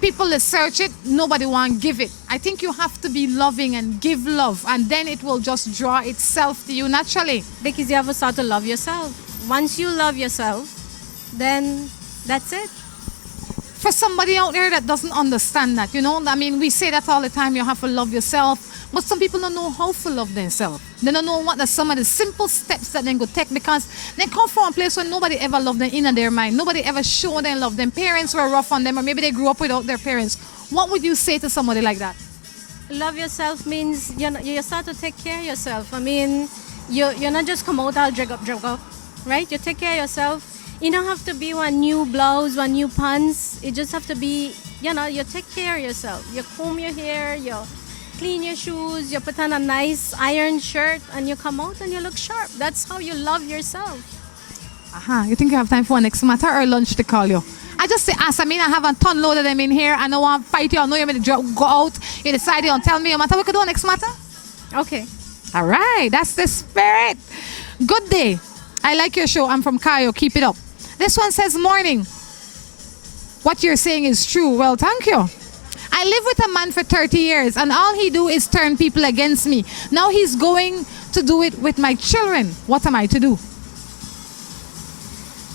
people search it, nobody want to give it. I think you have to be loving and give love, and then it will just draw itself to you naturally. Because you have to start to love yourself. Once you love yourself, then that's it. For somebody out there that doesn't understand that, you know, I mean, we say that all the time, you have to love yourself, but some people don't know how to love themselves. They don't know what are some of the simple steps that they go take, because they come from a place where nobody ever loved them in their mind. Nobody ever showed them love. Them parents were rough on them, or maybe they grew up without their parents. What would you say to somebody like that? Love yourself means you start to take care of yourself. I mean, you're not just come out all drag up, right? You take care of yourself. You don't have to be one new blouse, one new pants. You just have to be, you take care of yourself. You comb your hair, you clean your shoes, you put on a nice iron shirt, and you come out and you look sharp. That's how you love yourself. You think you have time for a next matter or lunch to call you? I just say ask. I mean, I have a ton load of them in here. I don't want to fight you. I know you're going to go out. You decide you don't tell me your matter. We could do a next matter? Okay. All right. That's the spirit. Good day. I like your show. I'm from Kayo. Keep it up. This one says, morning. What you're saying is true. Well, thank you. I live with a man for 30 years, and all he do is turn people against me. Now he's going to do it with my children. What am I to do?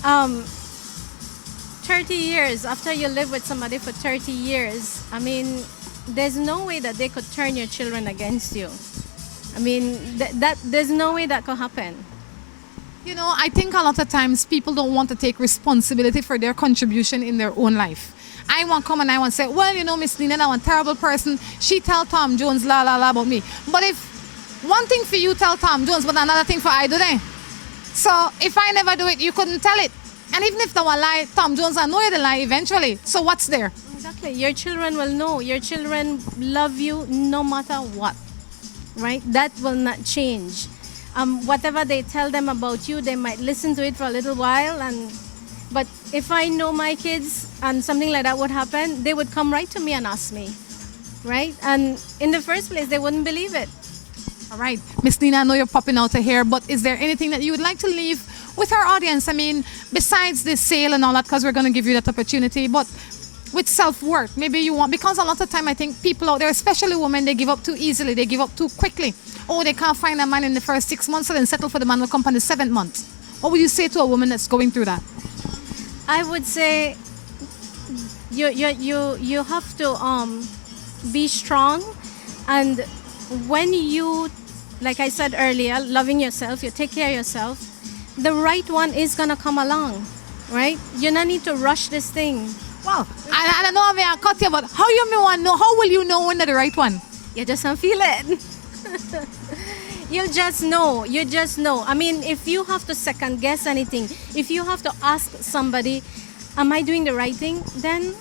30 years, after you live with somebody for 30 years, I mean, there's no way that they could turn your children against you. I mean, there's no way that could happen. You know, I think a lot of times people don't want to take responsibility for their contribution in their own life. I want to come and I want to say, well, you know, Miss Lena, I'm a terrible person. She tell Tom Jones la la la about me. But if one thing for you tell Tom Jones, but another thing for I do then. So if I never do it, you couldn't tell it. And even if they were lie, Tom Jones, I know you the lie eventually. So what's there? Exactly. Your children will know. Your children love you no matter what, right? That will not change. Whatever they tell them about you, they might listen to it for a little while. But if I know my kids and something like that would happen, they would come right to me and ask me, right? And in the first place, they wouldn't believe it. All right. Miss Nina, I know you're popping out of here, but is there anything that you would like to leave with our audience? I mean, besides this sale and all that, because we're going to give you that opportunity, but with self-worth, maybe you want, because a lot of time I think people out there, especially women, they give up too easily, they give up too quickly. Oh, they can't find a man in the first 6 months, so then settle for the man who will come in the 7th month. What would you say to a woman that's going through that? I would say you have to be strong, and when you, like I said earlier, loving yourself, you take care of yourself, the right one is gonna come along, right? You don't need to rush this thing. Wow, I don't know if I cut you, but how you may want to know? How will you know when they're the right one? You just don't feel it. You just know. You just know. I mean, if you have to second guess anything, if you have to ask somebody, am I doing the right thing? Then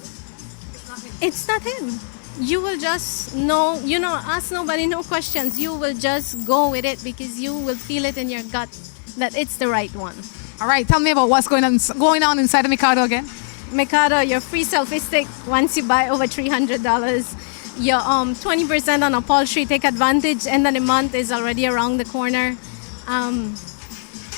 it's not him. You will just know, ask nobody no questions. You will just go with it because you will feel it in your gut that it's the right one. All right, tell me about what's going on inside the Mikado again. Mikado, your free selfie stick once you buy over $300. Your 20% on upholstery, take advantage. End of the month is already around the corner.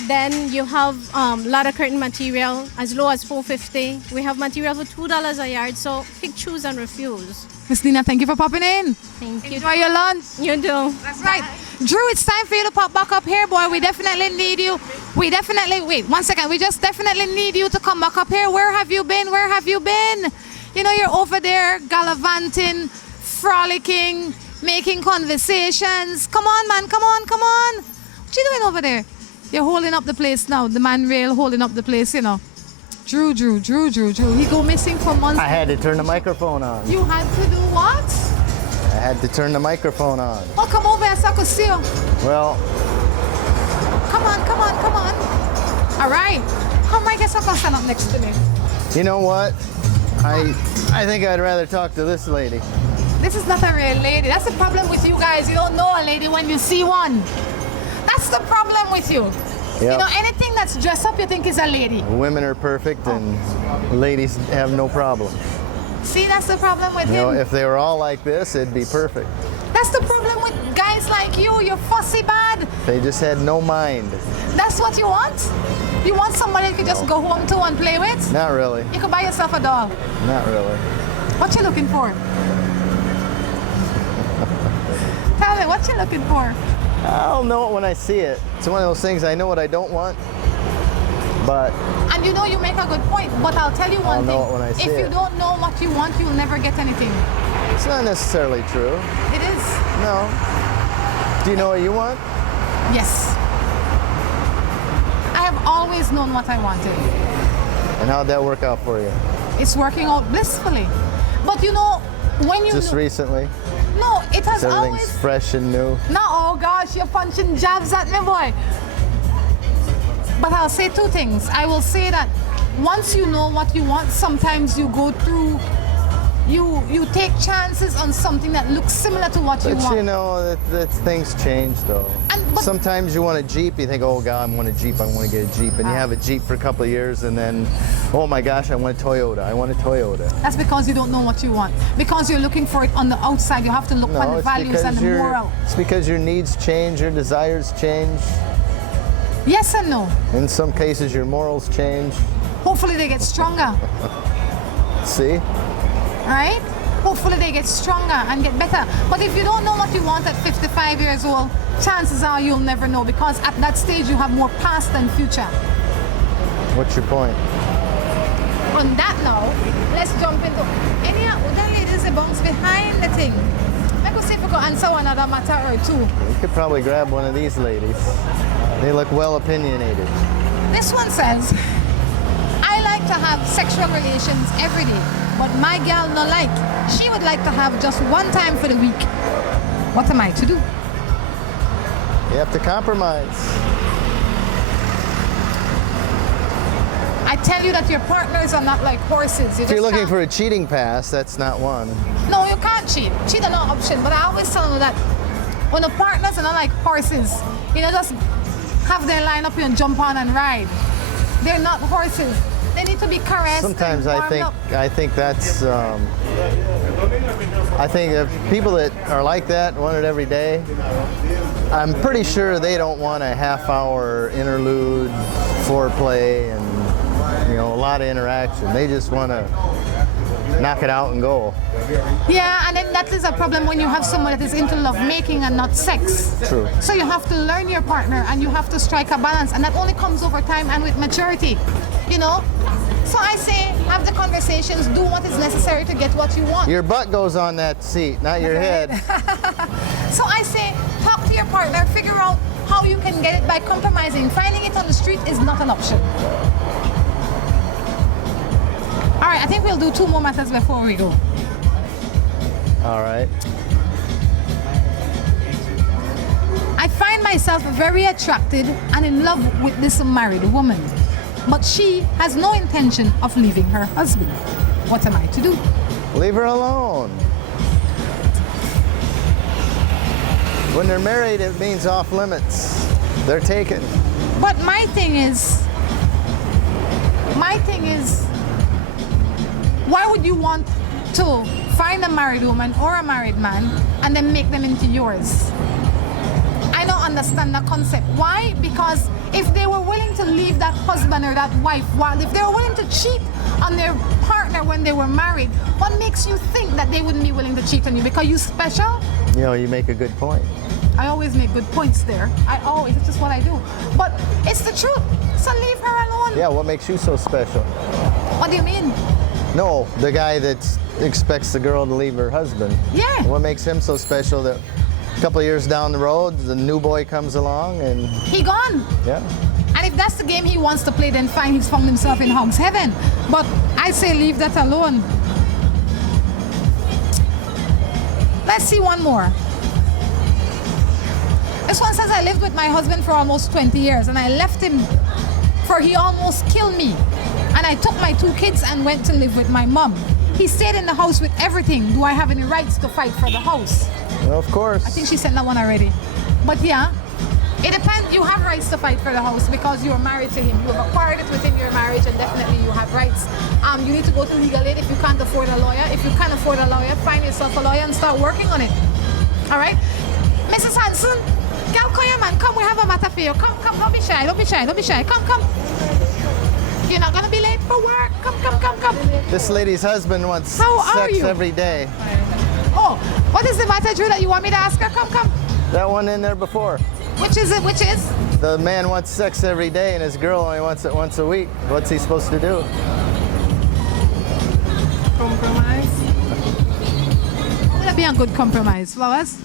Then you have a lot of curtain material as low as $4.50. We have material for $2 a yard, so pick, choose, and refuse. Miss Lena, thank you for popping in. Thank you. Enjoy your lunch. You do. That's right. Drew, it's time for you to pop back up here, boy. We definitely need you. Wait, 1 second. We just definitely need you to come back up here. Where have you been? Where have you been? You know, you're over there gallivanting, frolicking, making conversations. Come on, man. Come on, come on. What you doing over there? You're holding up the place now. The man rail holding up the place, you know. Drew. He go missing for months. I had to turn the microphone on. You had to do what? I had to turn the microphone on. Oh, come over here so I could see you. Well, Come on, come on, come on. All right. Come right here so I can stand up next to me. you know what? I think I'd rather talk to this lady. This is not a real lady. That's the problem with you guys. You don't know a lady when you see one. That's the problem with you. Yep. You know, anything that's dressed up you think is a lady. Women are perfect and ladies have no problem. See, that's the problem with You know, him. if they were all like this, it'd be perfect. That's the problem with guys like you. You're fussy bad. They just had no mind. That's what you want? You want somebody you could just go home to and play with? Not really. You could buy yourself a doll. Not really. What you looking for? Tell me, what you looking for? I'll know it when I see it. It's one of those things, I know what I don't want, but And you know you make a good point, but I'll tell you one I'll thing. know it when I see if you it. don't know what you want, you'll never get anything. it's not necessarily true. It is. No. Do you know what you want? Yes. I have always known what I wanted. And how'd that work out for you? It's working out blissfully. But you know, when you Just know, recently? no, it has Everything's always. fresh and new. No, oh gosh, you're punching jabs at me, boy. But I'll say two things. I will say that once you know what you want, sometimes you go through, you take chances on something that looks similar to what you But want. you know, that things change though. But Sometimes you want a Jeep, you think, oh God, I want a Jeep, I want to get a Jeep. And you have a Jeep for a couple of years and then, oh my gosh, I want a Toyota, I want a Toyota. That's because you don't know what you want. Because you're looking for it on the outside, you have to look No, for the it's values because and the moral. it's because your needs change, your desires change. Yes and no. In some cases, your morals change. Hopefully they get stronger, See? right? Hopefully they get stronger and get better. But if you don't know what you want at 55 years old, chances are you'll never know because at that stage you have more past than future. What's your point? On that now, let's jump into any of the ladies that bounce behind the thing. Let me see if we can answer another matter or two. You could probably grab one of these ladies. They look well opinionated. This one says, I like to have sexual relations every day, but my gal no like. She would like to have just one time for the week. What am I to do? You have to compromise. I tell you that your partners are not like horses. If you're looking for a cheating pass, that's not one. No, you can't cheat. Cheat is not an option. But I always tell you that when the partners are not like horses, you know, just have their line up here and jump on and ride. They're not horses. They need to be caressed. Sometimes and I warmed think up. that's I think if people that are like that want it every day, I'm pretty sure they don't want a half-hour interlude, foreplay, and a lot of interaction. They just want to knock it out and go. Yeah, and then that is a problem when you have someone that is into love making and not sex. True. So you have to learn your partner and you have to strike a balance, and that only comes over time and with maturity, So I say, have the conversations, do what is necessary to get what you want. Your butt goes on that seat, not your head. So I say, talk to your partner, figure out how you can get it by compromising. Finding it on the street is not an option. All right, I think we'll do two more matters before we go. All right. I find myself very attracted and in love with this married woman, but she has no intention of leaving her husband. What am I to do? Leave her alone. When they're married, it means off limits. They're taken. But my thing is, why would you want to find a married woman or a married man and then make them into yours? I don't understand the concept. Why? Because if they were willing to leave that husband or that wife, if they were willing to cheat on their partner when they were married, what makes you think that they wouldn't be willing to cheat on you? Because you're special? You make a good point. I always make good points there. It's just what I do. But it's the truth. So leave her alone. Yeah, what makes you so special? What do you mean? No, the guy that expects the girl to leave her husband. Yeah. What makes him so special that a couple of years down the road, the new boy comes along and... He gone. Yeah. And if that's the game he wants to play, then fine, he's found himself in Hog's heaven. But I say leave that alone. Let's see one more. This one says, I lived with my husband for almost 20 years and I left him for he almost killed me. And I took my 2 kids and went to live with my mom. He stayed in the house with everything. Do I have any rights to fight for the house? Well, of course. I think she sent that one already. But yeah, it depends. You have rights to fight for the house because you're married to him. You have acquired it within your marriage and definitely you have rights. You need to go to legal aid if you can't afford a lawyer. If you can't afford a lawyer, find yourself a lawyer and start working on it. All right? Mrs. Hanson, girl, come here, man. Come, we have a matter for you. Come, don't be shy, don't be shy, don't be shy. Come. You're not gonna be late for work. Come. This lady's husband wants How are sex you? every day. Oh, what is the matter, Drew, that you want me to ask her? Come. That one in there before. Which is it? Which is? The man wants sex every day and his girl only wants it once a week. What's he supposed to do? Compromise. Would that be a good compromise, Flowers?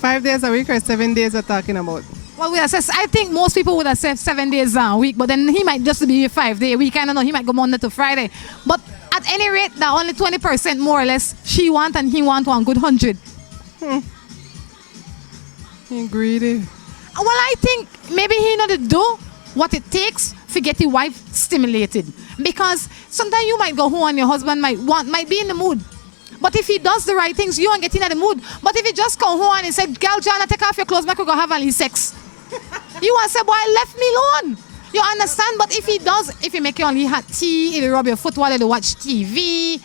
5 days a week or 7 days we're talking about? Well, I think most people would have said 7 days a week, but then he might just be a 5 day week. I don't know. He might go Monday to Friday. But at any rate, that only 20% more or less she want and he want one good 100. He greedy. Well, I think maybe he know to do what it takes to get your wife stimulated. Because sometimes you might go home and your husband might be in the mood. But if he does the right things, you won't get in the mood. But if he just come home and he said, girl, Joanna, take off your clothes, I could go have only sex. You want to say, boy, left me alone. You understand? But if he make you only hot tea, if you rub your foot while you watch TV,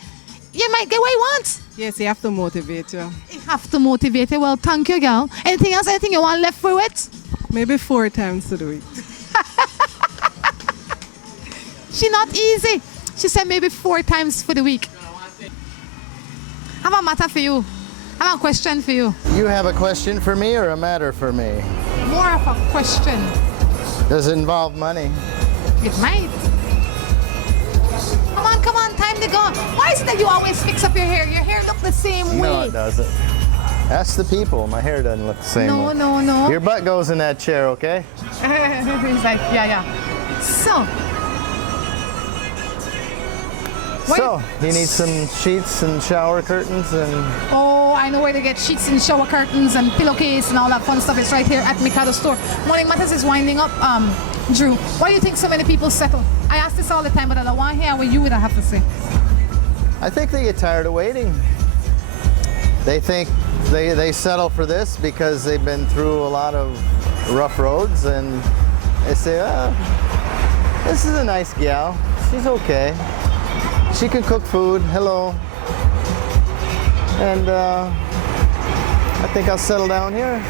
you might get what you want. Yes, you have to motivate you. You have to motivate you. Well, thank you, girl. Anything else? Anything you want left for it? Maybe 4 times to do it. She not easy. She said maybe 4 times for the week. I have a matter for you. I have a question for you. You have a question for me or a matter for me? More of a question. Does it involve money? It might. Come on, time to go. Why is it that you always fix up your hair? Your hair look the same way. No, it doesn't. Ask the people. My hair doesn't look the same way. No. Your butt goes in that chair, okay? He's like, yeah. So, you need some sheets and shower curtains and... Oh, I know where to get sheets and shower curtains and pillowcase and all that fun stuff. It's right here at Mikado store. Morning Matters is winding up. Drew, why do you think so many people settle? I ask this all the time, but I don't want to hear what you would have to say. I think they get tired of waiting. They think they settle for this because they've been through a lot of rough roads and they say, this is a nice gal. She's okay. She can cook food. Hello. And I think I'll settle down here.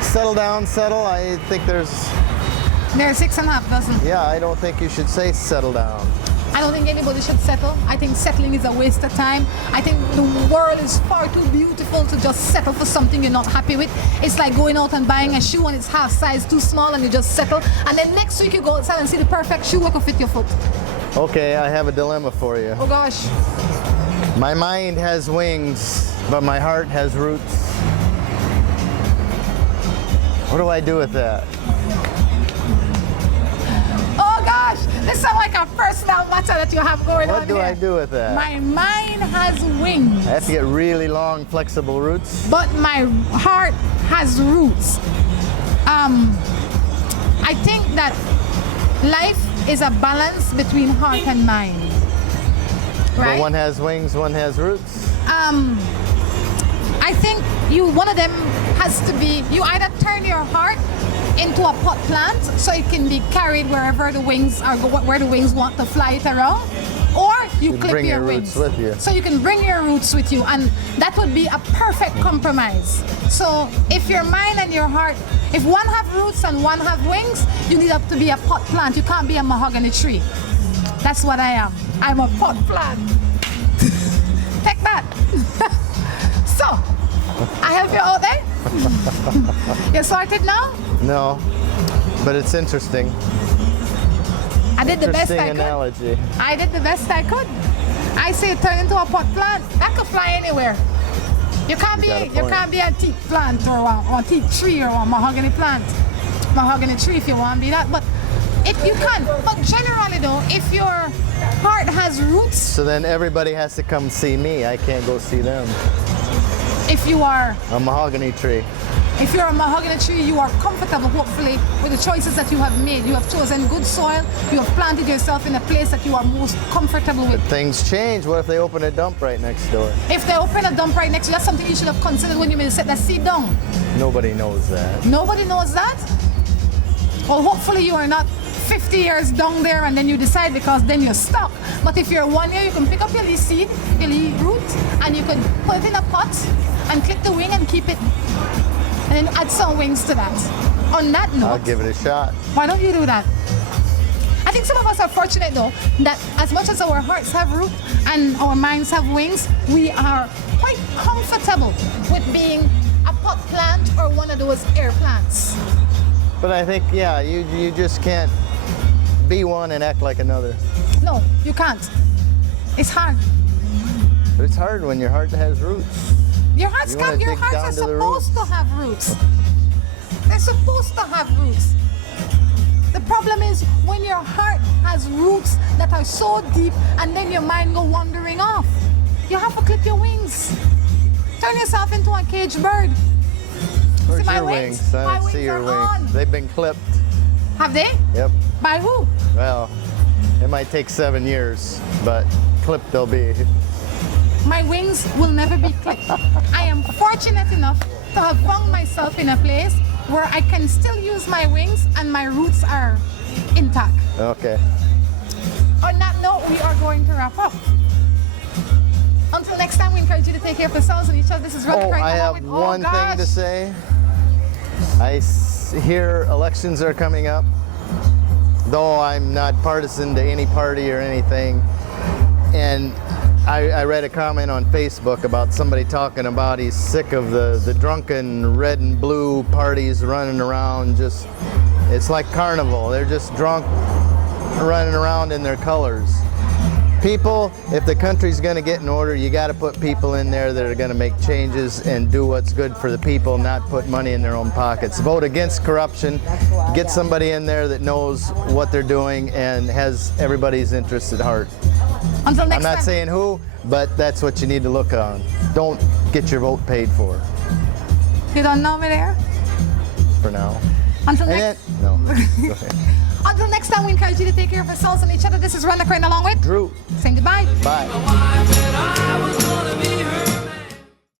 Settle. I think there's 6.5 dozen. Yeah, I don't think you should say settle down. I don't think anybody should settle. I think settling is a waste of time. I think the world is far too beautiful to just settle for something you're not happy with. It's like going out and buying a shoe and it's half size too small and you just settle. And then next week you go outside and see the perfect shoe that can fit your foot. Okay, I have a dilemma for you. Oh gosh. My mind has wings, but my heart has roots. What do I do with that? Oh gosh, this sounds like a personal matter that you have going on What do here. I do with that? My mind has wings. I have to get really long, flexible roots. But my heart has roots. I think that life is a balance between heart and mind. Right? But one has wings, one has roots. I think one of them has to be, you either turn your heart into a pot plant so it can be carried wherever the wings are, where the wings want to fly it around, or you clip bring your your wings. roots with you. So you can bring your roots with you, and that would be a perfect compromise. So if your mind and your heart, if one have roots and one have wings, you need to be a pot plant. You can't be a mahogany tree. That's what I am. I'm a pot plant. Take that. So, I help you out there? You sorted now? No, but it's interesting. I did the best I could. Analogy. I did the best I could. I say turn into a pot plant. That could fly anywhere. You can't be a teak plant or a teak tree or a mahogany plant. Mahogany tree if you want to be that. But if you can. But generally though, if your heart has roots So then everybody has to come see me. I can't go see them. If you are A mahogany tree. If you're a mahogany tree, you are comfortable, hopefully, with the choices that you have made. You have chosen good soil. You have planted yourself in a place that you are most comfortable with. Things change. What if they open a dump right next door? If they open a dump right next to you, that's something you should have considered when you made set the seed down. Nobody knows that. Nobody knows that? Well, hopefully you are not 50 years down there and then you decide, because then you're stuck. But if you're 1 year, you can pick up your leaf seed, your leaf root, and you can put it in a pot and clip the wing and keep it. And then add some wings to that. On that note, I'll give it a shot. Why don't you do that? I think some of us are fortunate though, that as much as our hearts have root and our minds have wings, we are quite comfortable with being a pot plant or one of those air plants. But I think, yeah, you just can't be one and act like another. No, you can't. It's hard. But it's hard when your heart has roots. Your hearts are supposed to have roots. They're supposed to have roots. The problem is when your heart has roots that are so deep and then your mind go wandering off. You have to clip your wings. Turn yourself into a caged bird. Where's See my your wings? I My don't see wings your are wings. on. They've been clipped. Have they? Yep. By who? Well, it might take 7 years, but clipped they'll be. My wings will never be clipped. I am fortunate enough to have found myself in a place where I can still use my wings and my roots are intact. Okay. On that note, we are going to wrap up. Until next time, we encourage you to take care of yourselves and each other. This is Rhonda. I have one thing to say. I hear elections are coming up. Though I'm not partisan to any party or anything. And I read a comment on Facebook about somebody talking about he's sick of the drunken red and blue parties running around. Just, it's like carnival. They're just drunk, running around in their colors. People, if the country's going to get in order, you got to put people in there that are going to make changes and do what's good for the people, not put money in their own pockets. Vote against corruption. Get somebody in there that knows what they're doing and has everybody's interests at heart. Until next I'm not saying who, but that's what you need to look on. Don't get your vote paid for. You don't know me there? For now. Until next No. Go ahead. Until next time, we encourage you to take care of yourselves and each other. This is Rhonda Crichton along with Drew. Saying goodbye. Bye.